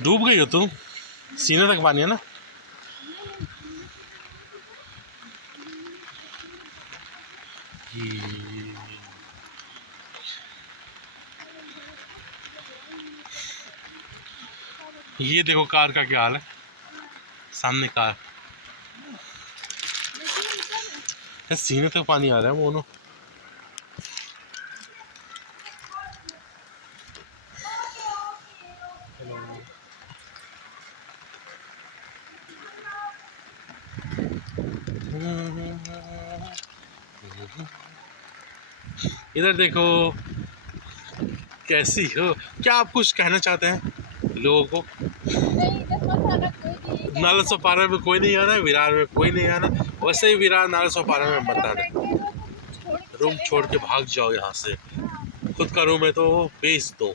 डूब गई हो तुम? सीने तक पानी है ना। ये देखो कार का क्या हाल है, सामने कार। सीने तक पानी आ रहा है मोनो। इधर देखो कैसी हो। क्या आप कुछ कहना चाहते हैं लोगों को? नालसोपारा में कोई नहीं आना, विरार में कोई नहीं आना। वैसे ही विरार नालसोपारा में मत आना। रूम छोड़ के भाग जाओ यहाँ से। खुद का रूम है तो बेच दो।